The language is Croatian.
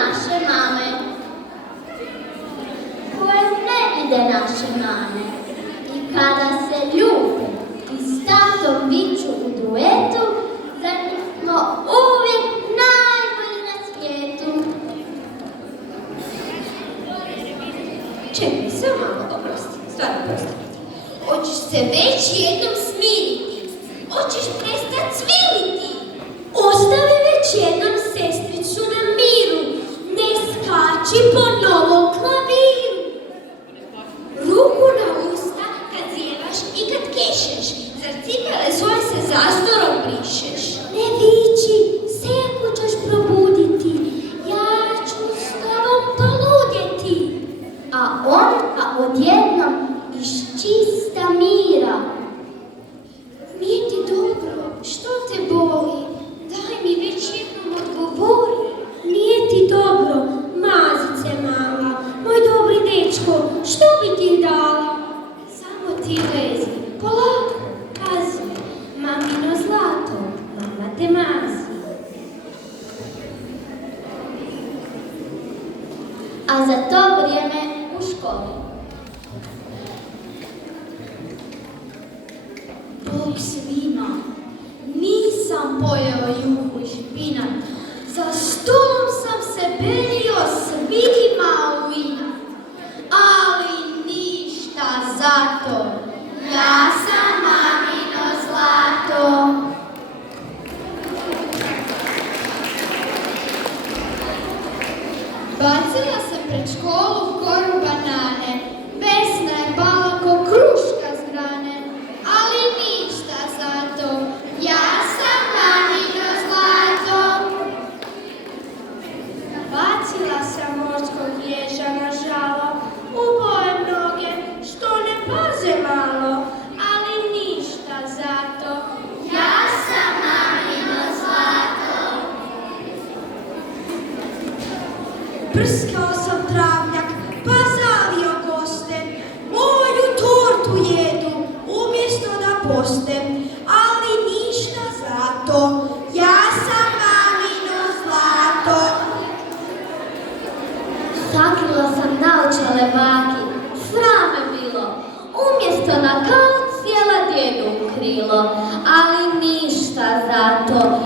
naše mame, koje ne vide naše mame. I kada se ljube i s tatom viču u duetu, za njih smo uvijek najbolji na svijetu. Čekaj, samo malo, oprosti, stvarno oprosti. Hoćeš se već jednom smiriti? Hoćeš prestati cviliti? Ostavi već jednom sestricu na miru. Ne skači po novom klaviru. Ruku na usta kad zjevaš i kad kešeš. Zar cipele svoje se zastorom brišeš? Ne viči, senku ćeš probuditi. Ja ću s tobom poludjeti. A on odjednom iz čista mira. Nije ti dobro, što te boli? Daj mi već jednom odgovori. Nije ti dobro, mazice mala, moj dobri dečko, što bi ti dala? Samo ti lezi, polako, pazi, mamino zlato, mama te mazi. A za to vrijeme u školi. Bog svima, nisam pojeo juhu i špinat, za stolom sam se belio svima u inat, ali ništa zato, ja sam mamino zlato. Bacila sam pred školu koru banane, Vesna je pala ko kruška s grane, ali ništa zato, ja sam mamino zlato. Bacila sam morskog ježa na žalo, u moje noge što ne paze malo, ali ništa zato, ja sam mamino zlato. Prskao sam travnjak, pa zavio goste, moju tortu jedu, umjesto da poste, ali ništa zato, ja sam mamino zlato. Sakrila sam naočale baki, sram me bilo, umjesto na kauc sjela djedu u krilo, ali ništa zato,